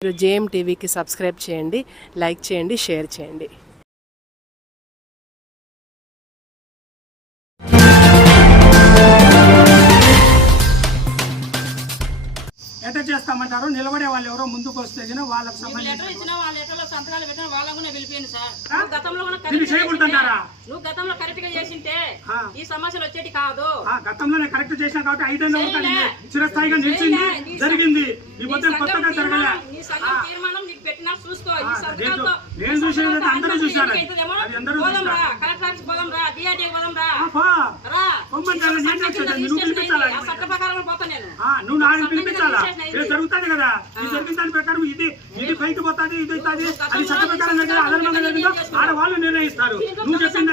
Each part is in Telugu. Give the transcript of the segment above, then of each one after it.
మీరు జేఎం టీవీకి సబ్స్క్రైబ్ చేయండి లైక్ చేయండి షేర్ చేయండి. ఎట్ట చేస్తామంటారు? నిలబడే వాళ్ళు ఎవరో ముందుకు వస్తే వాళ్ళకి మీకు సంబంధించి లెటర్ ఇచ్చినా వాళ్ళ లెటర్లో సంతకాలు పెట్టినా వాళ్ళకు కూడా పిలిపోయింది సార్. గతంలో కూడా నువ్వు గతంలో కరెక్ట్గా చేసింటే. ఈ సమస్యలు వచ్చేటి కాదు. ఆ, గతంలోనే కరెక్ట్ చేసిన కాబట్టి ఐదేళ్ళు. చిరస్థాయిగా నిలిచింది జరిగింది. ఈ మొత్తం కొత్తగా జరగలే. తీర్మానం- నీ సంఘం తీర్మానం నీకు పెట్టినా చూసుకో. ఈ ఆ, సంతకాలతో నేను- నేను చూసేది అయితే అందరూ చూశారు. అది అందరూ పోదాం రా. చూశారు. కలెక్టర్ ఆఫీస్ పోదాం రా. డిఆర్డీ పోదాం రా. ఆ, పో. రా. పొమ్మని చెప్పి నేను సంతకం వచ్చేది, కింద నువ్వు పిలిపించాలా? ఇది జరుగుతుంది కదా? ఇది జరిగిన దాని ప్రకారం ఇది ఇది పైకి పోతాది ఇది అవుతుంది. అది చట్ట ప్రకారం ఆడవాళ్ళు నిర్ణయిస్తారు. నువ్వు చెప్పిన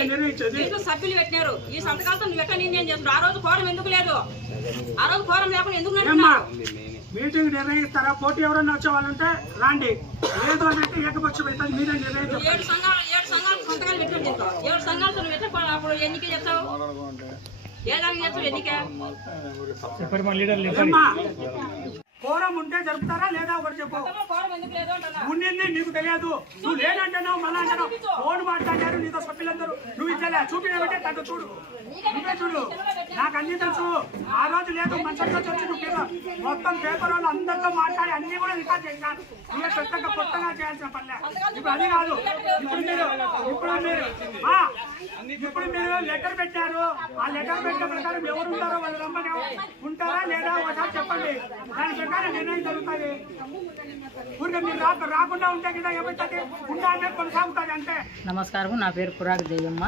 దీంట్లో సభ్యులు పెట్టినారు? ఈ సంతకాలతో నువ్వు ఎట్లా నిర్ణయం చేస్తున్నావు? ఆ రోజు కోరం ఎందుకు లేదు? ఆ రోజు కోరం లేకుండా ఎందుకు నడుపుతున్నారు మీటింగ్ నిర్ణయిస్తారా? పోటీ ఎవరన్నా వచ్చే వాళ్ళంటే రాండి. లేదు అని అంటే ఏకపక్షం అవుతుంది మీరే నిర్ణయించారు ఏడు సంఘాలు ఏడు సంఘాలు సంతకాలు పెట్టారు దీంట్లో ఏడు సంఘాలతో నువ్వు ఎట్లా అప్పుడు ఎన్నిక చేస్తావు? ఏ దానికి చేస్తావు ఎన్నిక? కోరం ఉంటే జరుపుతారా లేదా ఒకటి చెప్పు. కోరం ఎందుకు లేదు? ఉండింది నీకు తెలియదు. నువ్వు లేదంటున్నావు మళ్ళా అంటున్నావు. ఫోన్ మాట్లాడారు నీతో సభ్యులందరూ. నువ్వు ఇచ్చలే చూపినబట్టే తగ్గ చూడు. చూడు. నాకు అన్ని తెలుసు. ఆ రోజు లేదు మంచిగా వచ్చి నువ్వు పేపర్. మొత్తం పేపర్ వాళ్ళు అందరితో మాట్లాడి అన్ని కూడా రికార్డ్ చేశాను నువ్వే పెద్దగా కొత్తగా చేయాల్సిన పనిలే ఇప్పుడు అది కాదు. ఇప్పుడు మీరు ఇప్పుడు మీరు ఇప్పుడు మీరు లెటర్ పెట్టారు. ఆ లెటర్ పెట్టిన ప్రకారం ఎవరు ఉంటారో వాళ్ళు రమ్మని ఉంటారా లేదా ఒకసారి చెప్పండి. దాని ప్రకారం నిర్ణయం జరుగుతుంది. ఊరికే మీరు రాక రాకుండా ఉంటే కదా ఏమవుతుంది ఉండా కొనసాగుతుంది అంతే. నమస్కారం నా పేరు కురాకు జయమ్మ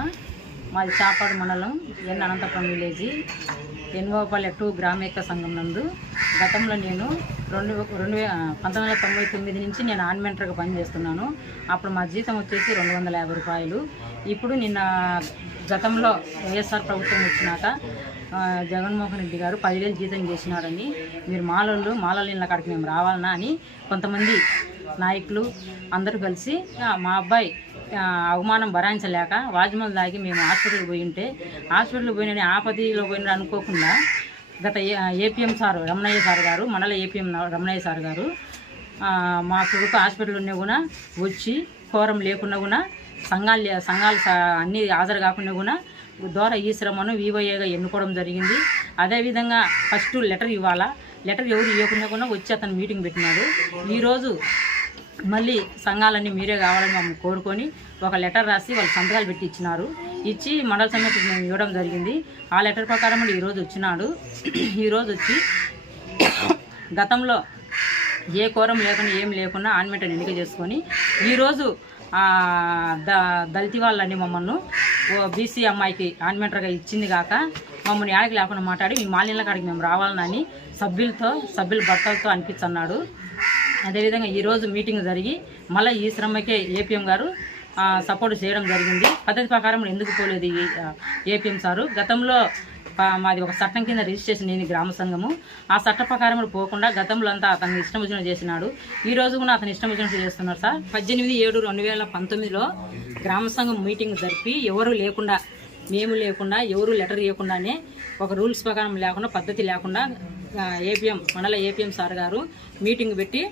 మాది చాపాడు మండలం ఎన్ అనంతపురం విలేజీ. ఎన్వోపల్లె టూ గ్రామీక సంఘం నందు గతంలో నేను రెండు రెండు వే పంతొమ్మిది వందల తొంభై తొమ్మిది నుంచి నేను ఆన్మెంటర్గా పనిచేస్తున్నాను అప్పుడు మా జీతం వచ్చేసి రెండు వందల యాభై రూపాయలు. ఇప్పుడు నిన్న గతంలో వైఎస్ఆర్ ప్రభుత్వం వచ్చినాక జగన్మోహన్ రెడ్డి గారు పదివేలు జీతం చేసినారని మీరు మాలలు మాలలు ఇళ్ళ కాడికి మేము రావాలనా అని కొంతమంది నాయకులు అందరూ కలిసి మా అబ్బాయి అవమానం భరాయించలేక వాజ్మల్ దాగి మేము హాస్పిటల్కి పోయి ఉంటే హాస్పిటల్కి పోయిన ఆపదిలో పోయిన అనుకోకుండా గత ఏపీఎం సార్ రమణయ్య సార్ గారు మండల ఏపీఎం రమణయ్య సార్ గారు మా కొడుకు హాస్పిటల్ ఉన్నా కూడా వచ్చి కోరం లేకున్నా కూడా సంఘాలు సంఘాలు అన్నీ హాజరు కాకుండా కూడా ద్వారా ఈ శ్రమను వివోఏగా ఎన్నుకోవడం జరిగింది. అదేవిధంగా ఫస్ట్ లెటర్ ఇవ్వాలా? లెటర్ ఎవరు ఇవ్వకుండా కూడా వచ్చి అతను మీటింగ్ పెట్టినాడు. ఈరోజు మళ్ళీ సంఘాలన్నీ మీరే కావాలని మమ్మల్ని కోరుకొని ఒక లెటర్ రాసి వాళ్ళు సంతకాలు పెట్టి ఇచ్చినారు. ఇచ్చి మండల సమితికి మేము ఇవ్వడం జరిగింది. ఆ లెటర్ ప్రకారం కూడా ఈరోజు వచ్చినాడు. ఈరోజు వచ్చి గతంలో ఏ కోరం లేకుండా ఏం లేకుండా ఆన్మెంటని ఎన్నిక చేసుకొని ఈరోజు ద దళితి వాళ్ళని మమ్మల్ని బీసీ అమ్మాయికి ఆన్మెంటర్గా ఇచ్చింది కాక మమ్మల్ని యాడికి లేకుండా మాట్లాడి మీ మాలిన్ల కాడికి మేము రావాలని సభ్యులతో సభ్యుల భర్తలతో అనిపించన్నాడు. అదేవిధంగా ఈరోజు మీటింగ్ జరిగి మళ్ళీ ఈ శ్రమకే ఏపీఎం గారు సపోర్ట్ చేయడం జరిగింది. పద్ధతి ప్రకారం ఎందుకు పోలేదు ఏపీఎం సారు? గతంలో మాది ఒక చట్టం కింద రిజిస్ట్రేషన్ అయింది గ్రామ సంఘము. ఆ చట్ట ప్రకారం పోకుండా గతంలో అంతా అతను ఇష్టం వచ్చినట్టు చేసినాడు. ఈ రోజు కూడా అతను ఇష్టం వచ్చినట్టు చేస్తున్నారు సార్. పద్దెనిమిది ఏడు రెండు వేల పంతొమ్మిదిలో గ్రామ సంఘం మీటింగ్ జరిపి ఎవరు లేకుండా మేము లేకుండా ఎవరు లెటర్ ఇవ్వకుండానే ఒక రూల్స్ ప్రకారం లేకుండా పద్ధతి లేకుండా ఏపీఎం మండల ఏపీఎం సార్ గారు మీటింగ్ పెట్టి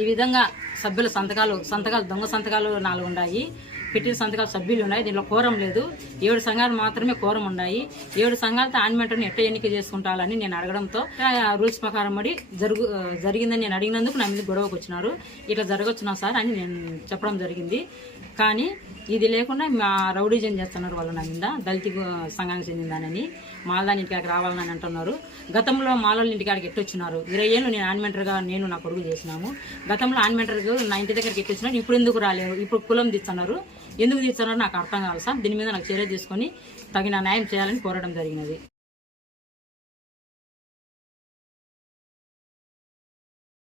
ఈ విధంగా సభ్యుల సంతకాలు సంతకాలు దొంగ సంతకాలు నాలుగు ఉన్నాయి పెట్టిన సంతకాలు సభ్యులు ఉన్నాయి. దీంట్లో కోరం లేదు. ఏడు సంఘాలు మాత్రమే కోరం ఉన్నాయి ఏడు సంఘాలతో ఆన్మెంటర్ని ఎట్ట ఎన్నిక చేసుకుంటాలని నేను అడగడంతో రూల్స్ ప్రకారం మరి జరుగు జరిగిందని నేను అడిగినందుకు నా మీద గొడవకు వచ్చినారు. ఇట్లా జరగచ్చునా సార్ అని నేను చెప్పడం జరిగింది. కానీ ఇది లేకుండా మా రౌడీజం చేస్తున్నారు వాళ్ళు నా మీద దళిత సంఘానికి చెందిందానని మాలదాని ఇంటికాడికి రావాలని అంటున్నారు. గతంలో మాలోళ్ళ ఇంటికాడికి ఎట్టొచ్చినారు. ఇరవై ఏళ్ళు నేను ఆన్మెంటర్గా నేను నా కొడుకు చేసినాము. గతంలో ఆన్మెంటర్గా నా ఇంటి దగ్గరికి ఎట్టొచ్చినారు. ఇప్పుడు ఎందుకు రాలేరు ఇప్పుడు కులం తీస్తున్నారు. ఎందుకు తీస్తున్నారు? నాకు అర్థం కావాలి సార్. దీని మీద నాకు చర్య తీసుకొని తగిన న్యాయం చేయాలని కోరడం జరిగినది.